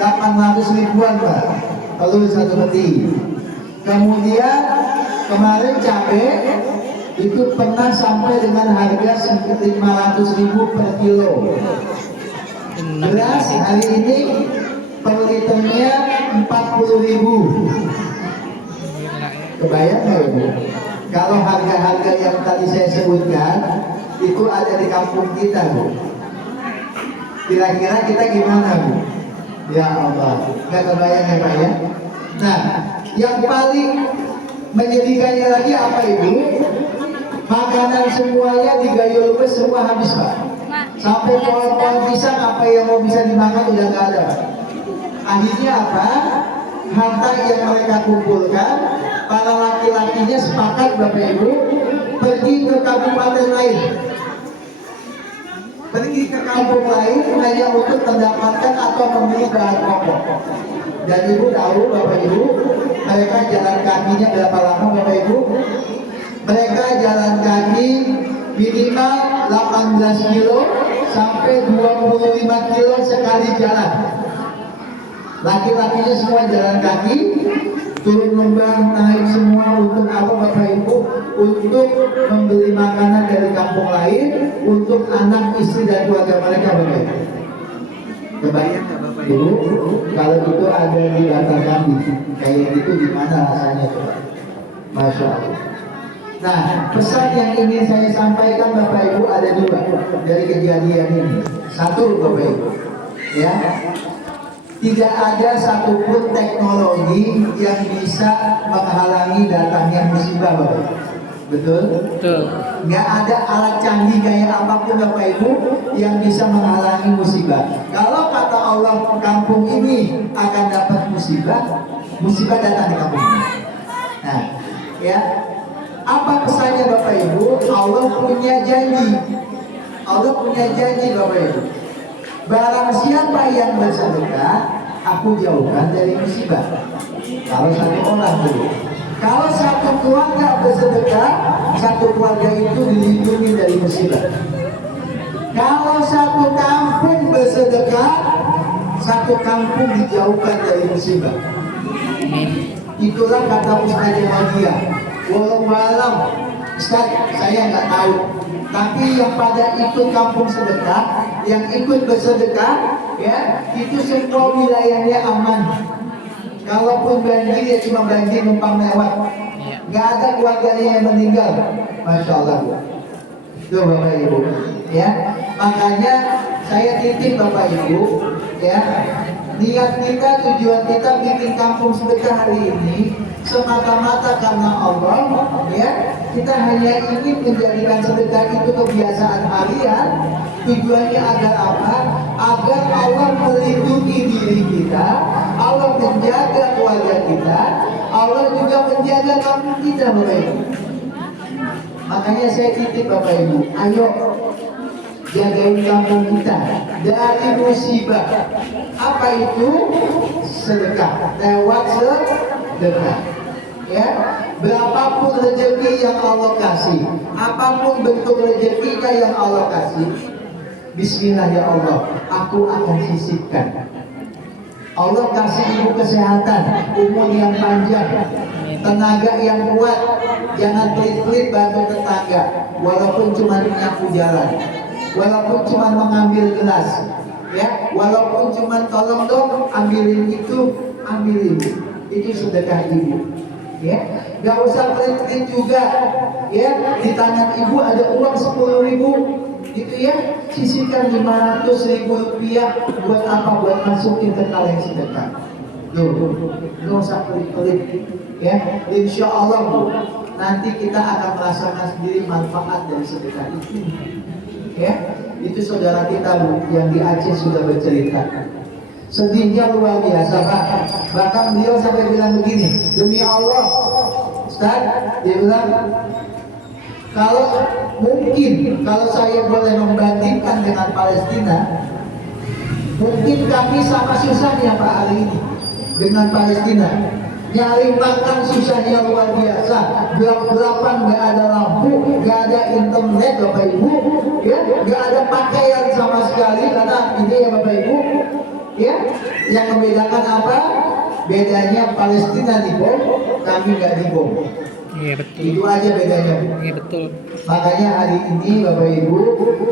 800 ribuan Pak, telur satu peti. Kemudian kemarin cabai itu pernah sampai dengan harga 500 ribu per kilo. Beras hari ini per liternya 40 ribu. Kebayang nggak Ibu? Kalau harga-harga yang tadi saya sebutkan itu ada di kampung kita Bu, kira-kira kita gimana Bu? Ya Allah, nggak kebayang ya Pak ya. Nah, yang paling menyedihkannya lagi apa Ibu? Makanan semuanya digayul semua habis Pak. Sampai pohon-pohon pisang apa yang mau bisa dimakan udah nggak ada Pak. Akhirnya apa? Harta yang mereka kumpulkan, para laki-lakinya sepakat Bapak Ibu pergi ke kabupaten lain, pergi ke kampung lain hanya untuk mendapatkan atau membeli bahan pokok. Dan Ibu tahu Bapak Ibu, mereka jalan kakinya berapa lama Bapak Ibu? Mereka jalan kaki minimal 18 kilo sampai 25 kilo sekali jalan. Laki-lakinya semua jalan kaki, turun lembah, naik semua untuk apa Bapak Ibu? Untuk membeli makanan dari kampung lain untuk anak, istri dan keluarga mereka Bapak Ibu. Kebayang nggak Bapak Ibu? Kalau itu ada di latar kami, kayak gitu gimana rasanya coba? Masya Allah. Nah, pesan yang ingin saya sampaikan Bapak Ibu ada dua dari kejadian ini. Satu Bapak Ibu, ya, tidak ada satupun teknologi yang bisa menghalangi datangnya musibah Bapak Ibu. Betul? Betul. Nggak ada alat canggih kayak apapun Bapak Ibu yang bisa menghalangi musibah. Kalau kata Allah kampung ini akan dapat musibah, musibah datang di kampung ini. Nah, ya. Apa pesannya Bapak Ibu? Allah punya janji. Allah punya janji Bapak Ibu. Barang siapa yang bersedekah, aku jauhkan dari musibah. Kalau satu orang dulu. Kalau satu keluarga bersedekah, satu keluarga itu dilindungi dari musibah. Kalau satu kampung bersedekah, satu kampung dijauhkan dari musibah. Itulah kata Ustaz Muhammadiyah. Walau Ustaz, saya nggak tahu. Tapi yang pada ikut kampung sedekah, yang ikut bersedekah, ya itu semua wilayahnya aman. Kalaupun banjir ya cuma banjir numpang lewat. Nggak ada keluarganya yang meninggal. Masya Allah. Tuh Bapak Ibu, ya. Makanya saya titip Bapak Ibu, ya. Niat kita, tujuan kita bikin kampung sedekah hari ini semata-mata karena Allah, ya. Kita hanya ingin menjadikan sedekah itu kebiasaan harian. Tujuannya agar apa? Agar Allah melindungi diri kita, Allah menjaga keluarga kita, Allah juga menjaga kampung kita Bapak Ibu. Makanya saya titip Bapak Ibu, ayo jagain kampung kita dari musibah. Apa itu? Sedekah. Lewat sedekah. Ya, berapapun rezeki yang Allah kasih, apapun bentuk rezekinya yang Allah kasih, Bismillah ya Allah, aku akan sisihkan. Allah kasih ibu kesehatan, umur yang panjang, tenaga yang kuat, jangan pelit-pelit bantu tetangga, walaupun cuma menyapu jalan, walaupun cuma mengambil gelas, ya, walaupun cuma tolong dong ambilin itu, ambilin itu sedekah ibu. Ya, nggak usah pelit-pelit juga, ya. Di tangan ibu ada uang 10.000, gitu ya. Sisihkan 500.000 rupiah buat apa? Buat masukin ke kaleng sedekah. Tuh, nggak usah pelit-pelit, ya. Insya Allah Bu, nanti kita akan merasakan sendiri manfaat dari sedekah itu. Ya, itu saudara kita Bu yang di Aceh sudah bercerita. Sedihnya luar biasa Pak. Bahkan beliau sampai bilang begini, demi Allah Ustaz, dia bilang, kalau mungkin kalau saya boleh membandingkan dengan Palestina, mungkin kami sama susahnya Pak hari ini dengan Palestina. Nyari makan susahnya luar biasa, gelap-gelapan, nggak ada lampu, nggak ada internet Bapak Ibu, ya, nggak ada pakaian sama sekali karena ini ya Bapak Ibu. Ya, yang membedakan apa? Bedanya Palestina dibom, kami nggak dibom. Iya betul. Itu aja bedanya. Iya betul. Makanya hari ini Bapak Ibu,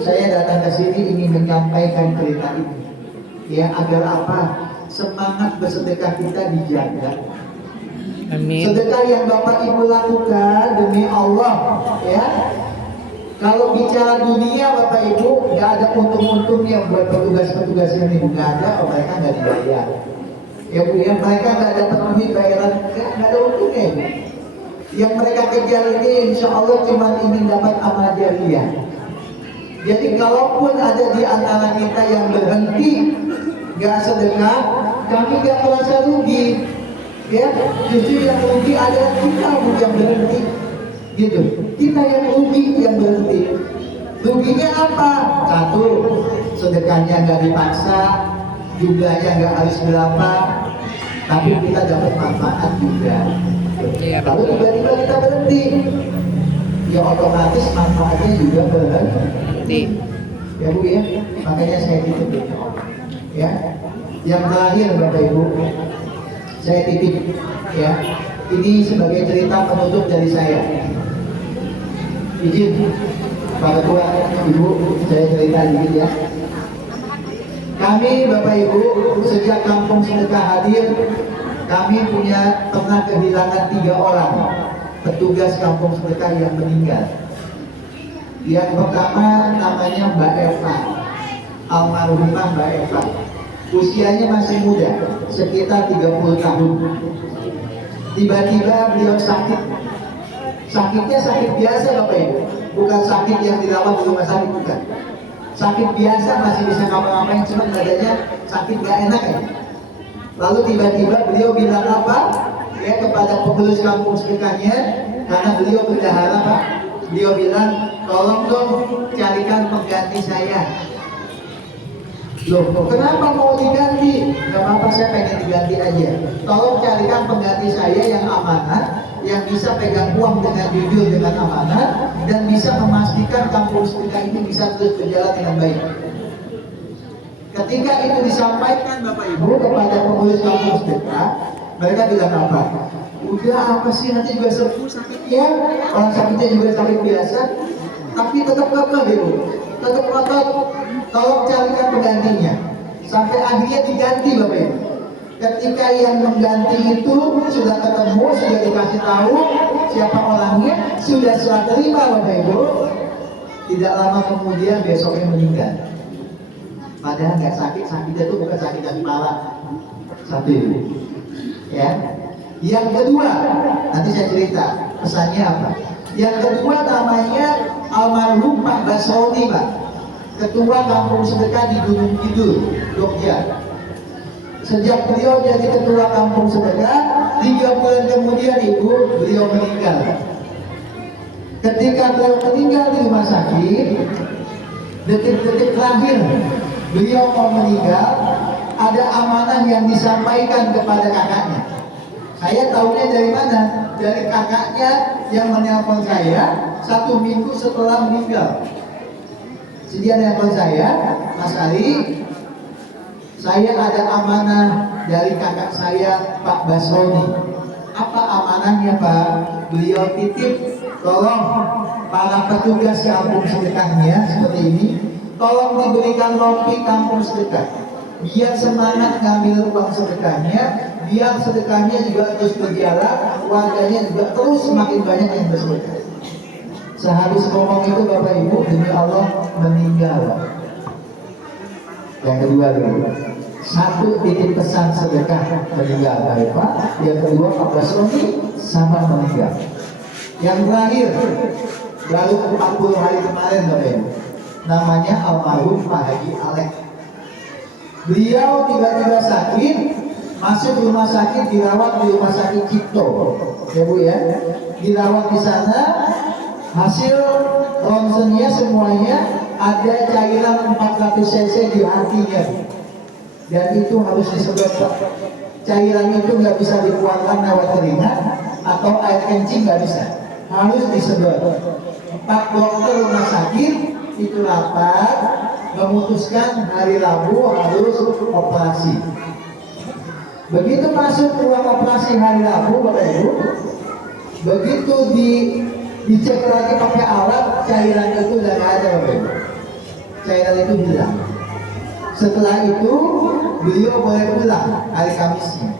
saya datang ke sini ingin menyampaikan cerita ini. Ya, agar apa? Semangat bersedekah kita dijaga. Amin. Sedekah yang Bapak Ibu lakukan demi Allah, ya. Kalau bicara dunia Bapak Ibu, nggak ada untung-untungnya buat petugas-petugas ini, nggak ada, mereka nggak dibayar. Ya Bu, ya mereka nggak dapat duit bayaran, nggak ada untungnya. Bu. Yang mereka kejar ini insya Allah cuma ingin dapat amal jariah. Jadi kalaupun ada di antara kita yang berhenti nggak sedekah, kami nggak merasa rugi. Ya, justru yang rugi adalah kita Bu yang berhenti. Gitu, kita yang rugi yang berhenti. Ruginya apa? Satu, sedekahnya nggak dipaksa, jumlahnya nggak harus berapa, tapi kita dapat manfaat juga. Iya, Lalu tiba-tiba kita berhenti, ya otomatis manfaatnya juga berhenti. Ya Bu ya, makanya saya titip. Ya, yang terakhir Bapak Ibu, saya titip. Ya, ini sebagai cerita penutup dari saya. Izin Pak Ketua, Ibu, saya cerita dikit ya. Kami Bapak Ibu sejak Kampung Sedekah hadir, kami pernah kehilangan 3 orang petugas Kampung Sedekah yang meninggal. Yang pertama namanya Mbak Eva, almarhumah Mbak Eva. Usianya masih muda, sekitar 30 tahun. Tiba-tiba beliau sakit. Sakitnya sakit biasa Bapak Ibu, bukan sakit yang dirawat di rumah sakit, bukan. Sakit biasa, masih bisa ngapa-ngapain, cuma badannya sakit gak enak ya. Lalu tiba-tiba beliau bilang apa? Ya kepada pengurus kampung sedekahnya, karena beliau berdahara Pak. Beliau bilang, tolong dong carikan pengganti saya. Loh, kenapa mau diganti? Gak apa-apa, saya pengen diganti aja. Tolong carikan pengganti saya yang amanat, yang bisa pegang uang dengan jujur, dengan amanat, dan bisa memastikan kampung sedekah ini bisa terus berjalan dengan baik. Ketika itu disampaikan Bapak Ibu kepada pengurus kampung sedekah, mereka bilang apa? Udah apa sih, nanti juga sembuh sakitnya, orang sakitnya juga sakit biasa, tapi tetap kekeh Ibu, tetap ngotot, tolong carikan penggantinya. Sampai akhirnya diganti Bapak Ibu. Ketika yang mengganti itu sudah ketemu, sudah dikasih tahu siapa orangnya, sudah serah terima Bapak Ibu, tidak lama kemudian besoknya meninggal. Padahal nggak sakit, sakitnya itu bukan sakit yang parah. Satu itu. Ya. Yang kedua, nanti saya cerita pesannya apa. Yang kedua namanya almarhum Pak Basroni Pak, Ketua Kampung Sedekah di Gunung Kidul, Jogja. Sejak beliau jadi ketua kampung sedekah, 3 bulan kemudian Ibu, beliau meninggal. Ketika beliau meninggal di rumah sakit, detik-detik terakhir beliau mau meninggal, ada amanah yang disampaikan kepada kakaknya. Saya tahunya dari mana? Dari kakaknya yang menelpon saya 1 minggu setelah meninggal. Dia nelpon saya, Mas Ali, saya ada amanah dari kakak saya Pak Basroni. Apa amanahnya Pak? Beliau titip, tolong para petugas kampung sedekahnya seperti ini, tolong diberikan rompi kampung sedekah, biar semangat ngambil uang sedekahnya, biar sedekahnya juga terus berjalan, warganya juga terus semakin banyak yang bersedekah. Sehabis ngomong itu Bapak Ibu, demi Allah meninggal. Yang kedua dulu, 1 titip pesan sedekah meninggal dari Pak. Yang kedua Pak Basroni sama meninggal. Yang terakhir baru 40 hari kemarin Bapak Ibu, namanya almarhum Pak Haji Alek. Beliau tiba-tiba sakit, masuk rumah sakit, dirawat di rumah sakit Cipto, ya Bu ya, dirawat di sana. Hasil ronsennya semuanya ada cairan 400 cc di hatinya, dan itu harus disedot. Cairan itu nggak bisa dikeluarkan lewat keringat atau air kencing, nggak bisa, harus disedot. 4 dokter rumah sakit itu rapat memutuskan hari Rabu harus operasi. Begitu masuk ruang operasi hari Rabu, Bapak Ibu, begitu dicek lagi pakai alat, cairan itu udah nggak ada, Bapak Ibu. Cairan itu hilang. Setelah itu beliau boleh pulang hari Kamisnya,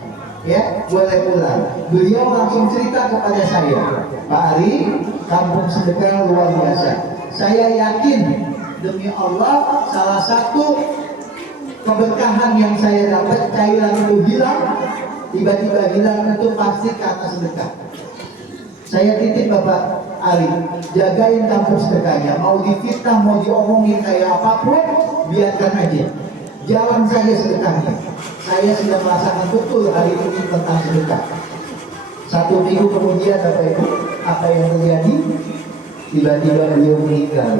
ya boleh pulang. Beliau langsung cerita kepada saya, Pak Ari, kampung sedekah luar biasa. Saya yakin demi Allah salah satu keberkahan yang saya dapat, cairan itu hilang, tiba-tiba hilang, itu pasti karena sedekah. Saya titip Bapak Ali, jagain kampung sedekahnya. Mau difitnah, mau diomongin kayak apapun, biarkan aja. Jalan saja sedekahnya. Saya sudah merasakan betul hari ini tentang sedekah. 1 minggu kemudian, Bapak Ibu, apa yang terjadi? Tiba-tiba beliau meninggal.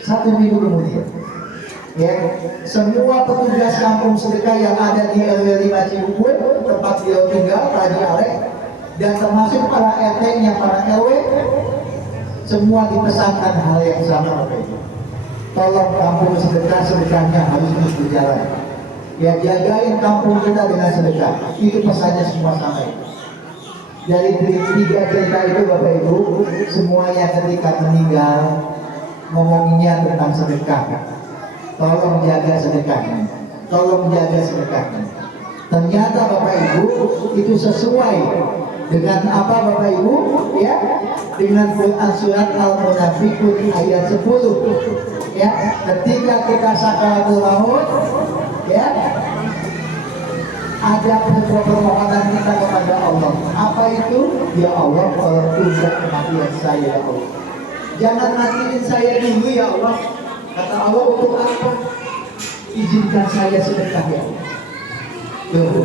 1 minggu kemudian. Ya, semua petugas kampung sedekah yang ada di RW 5 Cibubur, tempat beliau tinggal, Tadi Alek, dan termasuk para RT-nya, para RW, semua dipesankan hal yang sama, Bapak Ibu. Tolong kampung sedekahnya harus terus berjalan. Ya, jagain kampung kita dengan sedekah. Itu pesannya semua sama. Dari 3 cerita itu, Bapak Ibu, semuanya ketika meninggal ngomonginnya tentang sedekah. Tolong jaga sedekahnya. Tolong jaga sedekahnya. Ternyata Bapak Ibu itu sesuai dengan apa, Bapak Ibu? Ya, dengan Quran surat Al-Munafiqun ayat 10. Ya, ketika kita sakaratul maut, ya, ada permohonan kita kepada Allah. Apa itu? Ya Allah, tolong tunda kematian saya, ya Allah. Jangan matiin saya dulu, ya Allah. Kata Allah, untuk apa? Izinkan saya sedekah, ya Allah. Tuh,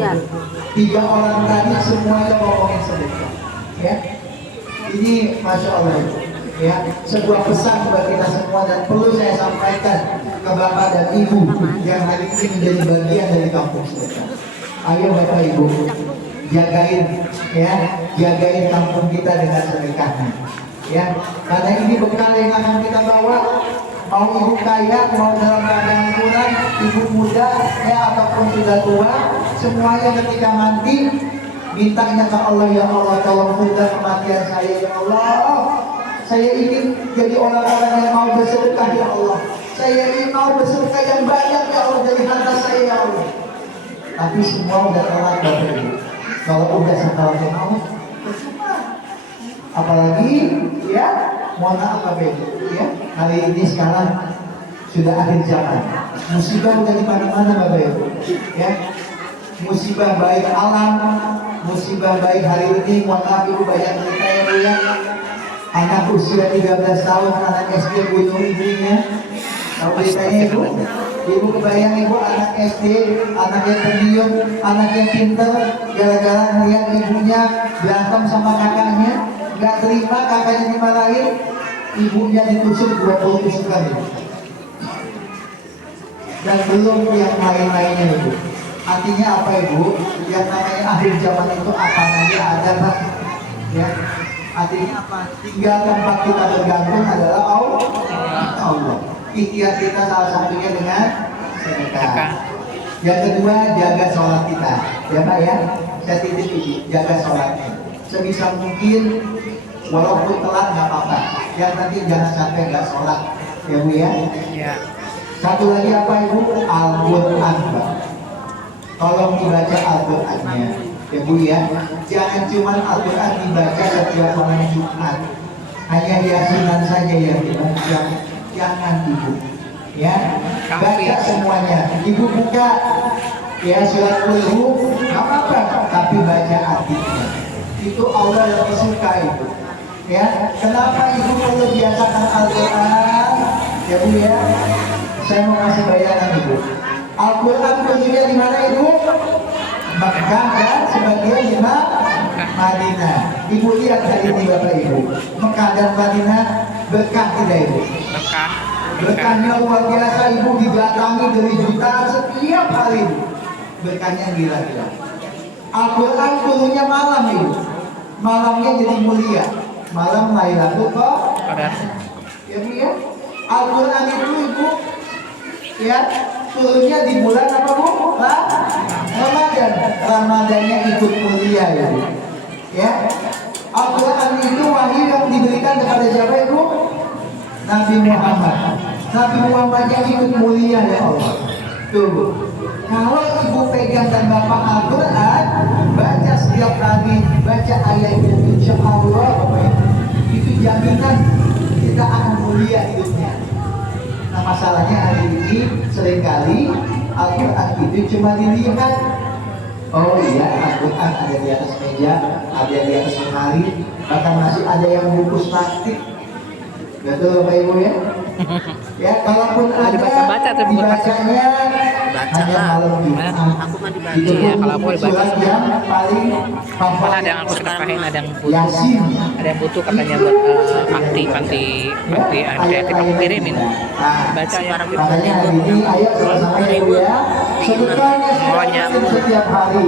3 orang tadi semuanya ngomongin sedekah. Ya, ini Masya Allah, ya, sebuah pesan buat kita semua dan perlu saya sampaikan ke Bapak dan Ibu yang hari ini menjadi bagian dari kampung sedekah. Ayo Bapak Ibu, jagain, ya, jagain kampung kita dengan sedekahnya. Ya, karena ini bekal yang akan kita bawa. Mau ibu kaya, mau dalam keadaan kurang, ibu muda, ya, ataupun sudah tua, semuanya ketika mati mintanya ke Allah, ya Allah, tolong tunda kematian saya, ya Allah. Saya ingin jadi orang-orang yang mau bersedekah, ya Allah. Saya ingin mau bersedekah yang banyak, ya Allah, dari harta saya, ya Allah. Tapi semua udah telat, Bapak Ibu. Kalau udah sakaratul maut, percuma. Apalagi, ya, mohon maaf Bapak Ibu, ya, hari ini sekarang sudah akhir zaman. Musibah udah di mana-mana, Bapak Ibu. Ya, musibah baik alam, musibah baik hari ini. Mohon maaf Ibu, banyak cerita ya Bu, ya. Anak usia 13 tahun, anak SD bunuh ibunya. Tahu beritanya Ibu? Ibu kebayang Ibu, anak SD, anak yang pendiam, anak yang pintar, gara-gara melihat ibunya berantem sama kakaknya, nggak terima kakaknya dimarahin, ibunya ditusuk 20 tusukan Ibu. Dan belum yang lain-lainnya Ibu. Artinya apa Ibu? Yang namanya akhir zaman itu apa nanti ada Pak? Ya. Artinya apa? Tinggal tempat kita bergantung adalah Allah. Ikhtiar kita salah satunya dengan sedekah. Yang kedua, jaga sholat kita. Ya Pak ya, saya titip ini, jaga sholatnya. Sebisa mungkin, walaupun telat nggak apa-apa. Yang penting jangan sampai nggak sholat. Ya Bu ya. Ya. Satu lagi apa Ibu? Al-Quran Pak. Tolong dibaca Al-Qurannya. Ya Bu ya. Jangan cuma Al-Quran dibaca setiap malam Jumat. Hanya yasinan saja yang dibaca. Jangan Ibu, ya, baca semuanya. Ibu buka, ya, surat Al-Rum, nggak apa-apa, tapi baca artinya. Itu Allah yang suka Ibu. Ya, kenapa Ibu perlu biasakan Al-Quran? Ya Bu ya, saya mau kasih bayangan Ibu. Al-Quran turunnya di mana Ibu? Mekah dan sebagian di Madinah. Ibu lihat hari ini Bapak Ibu, Mekah dan Madinah berkah tidak Ibu? Berkahnya luar biasa Ibu, didatangi dari jutaan setiap hari. Berkahnya gila-gila. Al-Quran turunnya malam Ibu, malamnya jadi mulia. Malam Lailatul Qadar. Ya Bu ya. Al-Quran itu Ibu ya turunnya di bulan apa Bu? Ramadan. Ramadannya ikut mulia ya Bu. Ya. Al-Quran itu wahyu yang diberikan kepada siapa Ibu? Nabi Muhammad. Nabi Muhammadnya ikut mulia ya Allah. Tuh Bu. Kalau Ibu pegang dan Bapak Al-Quran, baca setiap hari, baca ayat itu, insya Allah Bapak Ibu, itu jaminan kita akan mulia hidupnya. Nah masalahnya hari ini seringkali Al-Quran itu cuma dilihat. Oh iya, Al-Quran ada di atas meja, ada di atas lemari, bahkan masih ada yang bungkus plastik. Betul Bapak Ibu ya? Ya, kalaupun ada dibaca-baca tuh, dibacanya hanya malam Jumat. Aku mah dibaca. Itu Iya, pun kalau aku dibaca surat yang paling Malah favorit. ada yang aku sedekahin, ada yang butuh, Yasin. ada yang butuh katanya buat panti kreatif aku kirimin. Baca ya. Makanya hari ini ayo sama-sama ya Bu ya. Sedekahnya setiap hari.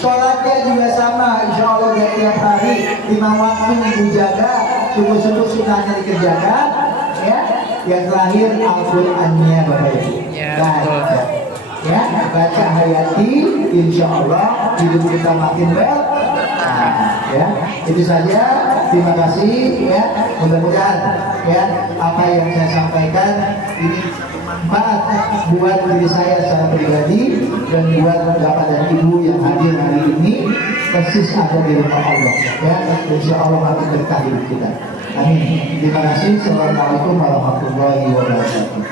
Sholatnya juga sama, insya Allah setiap hari. 5 waktu Ibu jaga, subuh-subuh sunahnya dikerjakan. Ya, yang terakhir Al-Qur'annya Bapak Ibu. Ya, Baca. Ya, baca hayati, insya Allah hidup kita makin berkah. Ya, itu saja. Terima kasih. Ya, mudah-mudahan ya apa yang saya sampaikan ini bermanfaat buat diri saya secara pribadi dan buat bapak dan ibu yang hadir hari ini persis ada di rumah Allah. Ya, insya Allah makin berkah hidup kita. Amin. Terima kasih. Assalamualaikum warahmatullahi wabarakatuh.